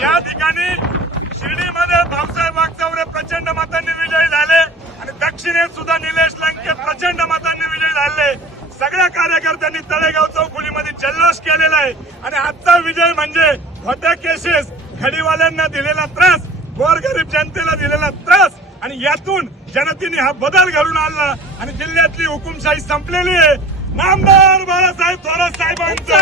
या ठिकाणी शिर्डीमध्ये भाऊसाहेब वागचौरे प्रचंड मतांनी विजयी झाले आणि दक्षिणेत सुद्धा निलेश लंके प्रचंड मतांनी विजयी झाले. सगळ्या कार्यकर्त्यांनी तळेगाव चौफुलीमध्ये जल्लोष केलेला आहे. आणि आजचा विजय म्हणजे खोट्या केसेस खडीवाल्यांना दिलेला त्रास गोरगरीब जनतेला दिलेला त्रास. आणि यातून जनतेने हा बदल घडून आणला आणि जिल्ह्यातली हुकुमशाही संपलेली आहे. नामदार बाळासाहेब थोरात साहेबांचा!